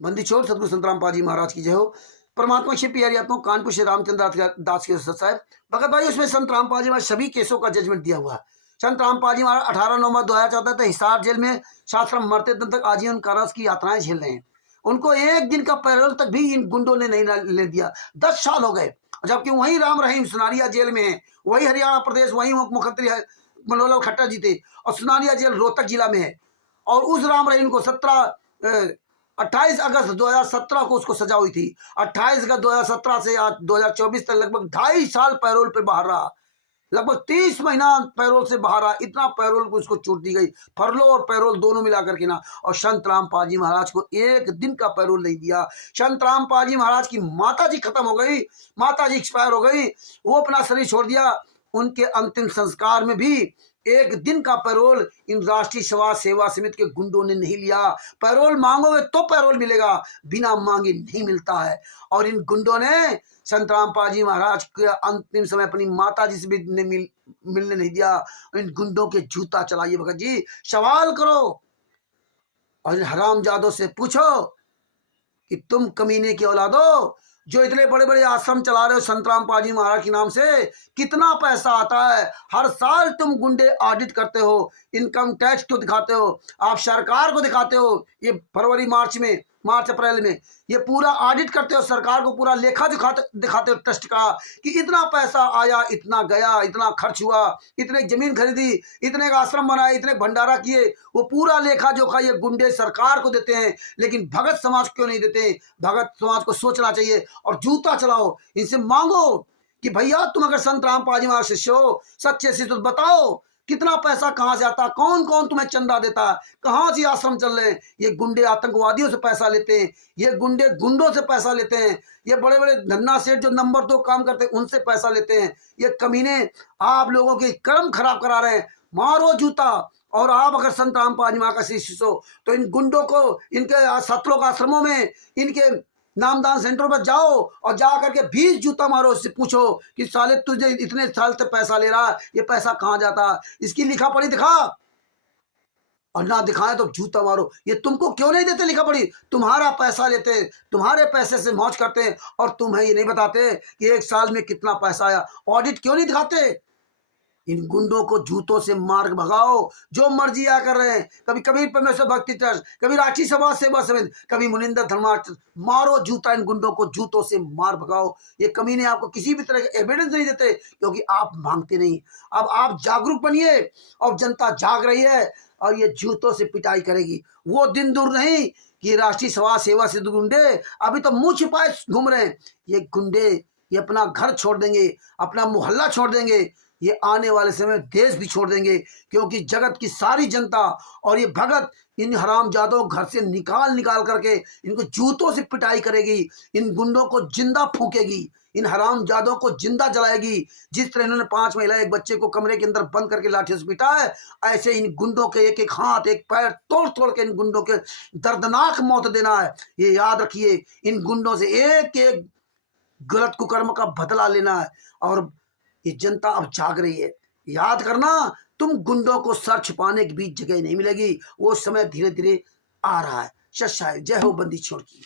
बंदी छोड़ सतगुरु संत रामपाल जी महाराज की जय हो। परमात्मा श्री प्यारी आत्मा कानपुर से रामचंद्र दास के सत साहब भगत भाई, उसमें संत रामपाल जी महाराज सभी केसों का जजमेंट दिया हुआ है। संत रामपाल जी महाराज 18 नवंबर 2014 तक हिसार जेल में शास्त्रम मरते दिन तक आजीवन कारावास की यातनाएं झेल रहे हैं। उनको एक दिन का पैरोल तक भी इन गुंडों ने नहीं ले दिया। 10 साल हो गए, जबकि वही राम रहीम सुनारिया जेल में है, वही हरियाणा प्रदेश, वही मुख्यमंत्री है मनोहर लाल खट्टर जी थे, और सुनारिया जेल रोहतक जिला में है। और उस राम रहीम को 28 अगस्त 2017 को उसको सजा हुई थी। 28 अगस्त 2017 से आज 2024 तक लगभग 2.5 साल पैरोल पे बाहर रहा, लगभग 30 महीना पैरोल से बाहर रहा। इतना पैरोल को उसको छूट दी गई, फरलो और पैरोल दोनों मिलाकर के ना। और संत रामपाल जी महाराज को एक दिन का पैरोल नहीं दिया। संत रामपाल जी महाराज की माता जी खत्म हो गई, माता जी एक्सपायर हो गई, वो अपना शरीर छोड़ दिया। उनके अंतिम संस्कार में भी एक दिन का पैरोल इन राष्ट्रीय समाज सेवा समिति के गुंडों ने नहीं लिया। पैरोल मांगोगे तो पैरोल मिलेगा, बिना मांगे नहीं मिलता है। और इन गुंडों ने संत रामपाल जी महाराज के अंतिम समय अपनी माता जी से भी मिलने नहीं दिया। इन गुंडों के जूता चलाइए भगत जी, सवाल करो और इन हरामजादों से पूछो कि तुम कमीने की औलादो जो इतने बड़े बड़े आश्रम चला रहे हो संत रामपाल जी महाराज के नाम से, कितना पैसा आता है? हर साल तुम गुंडे ऑडिट करते हो, इनकम टैक्स को दिखाते हो, आप सरकार को दिखाते हो। ये फरवरी मार्च अप्रैल में ये पूरा ऑडिट करते हो, सरकार को पूरा लेखा दिखाते हो ट्रस्ट का कि इतना पैसा आया, इतना गया, इतना खर्च हुआ, इतने जमीन खरीदी, इतने का आश्रम बनाए, इतने भंडारा किए। वो पूरा लेखा जोखा ये गुंडे सरकार को देते हैं, लेकिन भगत समाज क्यों नहीं देते? भगत समाज को सोचना चाहिए और जूता चलाओ, इनसे मांगो कि भैया तुम अगर संत रामपाल जी महाराज शिष्य हो, सच्चे शिष्य, तो बताओ कितना पैसा कहाँ से आता, कौन कौन तुम्हें चंदा देता, कहाँ से आश्रम चल रहे हैं? ये गुंडे आतंकवादियों से पैसा लेते हैं, ये गुंडे गुंडों से पैसा लेते हैं, ये बड़े बड़े धन्ना सेठ जो नंबर 2 काम करते हैं उनसे पैसा लेते हैं। ये कमीने आप लोगों के कर्म खराब करा रहे हैं, मारो जूता। और आप अगर संत रामपाल जी महाराज का शिष्य हो तो इन गुंडों को इनके सतलोक आश्रमों में, इनके नामदान सेंटर पर जाओ और जा करके 20 जूता मारो, इससे पूछो कि साले तुझे इतने साल से पैसा ले रहा, ये पैसा कहाँ जाता, इसकी लिखा पढ़ी दिखा। और ना दिखाए तो जूता मारो। ये तुमको क्यों नहीं देते लिखा पढ़ी? तुम्हारा पैसा लेते, तुम्हारे पैसे से मौज करते हैं, और तुम्हें ये नहीं बताते कि 1 साल में कितना पैसा आया। ऑडिट क्यों नहीं दिखाते? इन गुंडों को जूतों से मार भगाओ, जो मर्जी आ कर रहे हैं। कभी कबीर परमेश्वर भक्ति ट्रस्ट, कभी राष्ट्रीय समाज सेवा समिति, कभी मुनिंदर धर्मार्थ, मारो जूता, इन गुंडों को जूतों से मार भगाओ। ये कमीने आपको किसी भी तरह के एविडेंस नहीं देते, क्योंकि आप मांगते नहीं। अब आप जागरूक बनिए, और जनता जाग रही है और ये जूतों से पिटाई करेगी। वो दिन दूर नहीं कि राष्ट्रीय समाज सेवा से गुंडे अभी तो मुंह छिपाए घूम रहे हैं। ये गुंडे ये अपना घर छोड़ देंगे, अपना मोहल्ला छोड़ देंगे, ये आने वाले समय देश भी छोड़ देंगे, क्योंकि जगत की सारी जनता और ये भगत इन हरामजादों घर से निकाल करके इनको जूतों से पिटाई करेगी, इन गुंडों को जिंदा फूकेगी, इन हरामजादों को जिंदा जलाएगी। जिस तरह इन्होंने 5 महिला एक बच्चे को कमरे के अंदर बंद करके लाठी से पिटा है, ऐसे इन गुंडों के एक एक हाथ एक पैर तोड़ तोड़ के इन गुंडों के दर्दनाक मौत देना है। ये याद रखिए, इन गुंडों से एक एक गलत कुकर्म का बदला लेना है। और ये जनता अब जाग रही है, याद करना, तुम गुंडों को सर छुपाने की भी जगह नहीं मिलेगी। वो समय धीरे धीरे आ रहा है। सच्चाई। जय हो बंदी छोड़ की।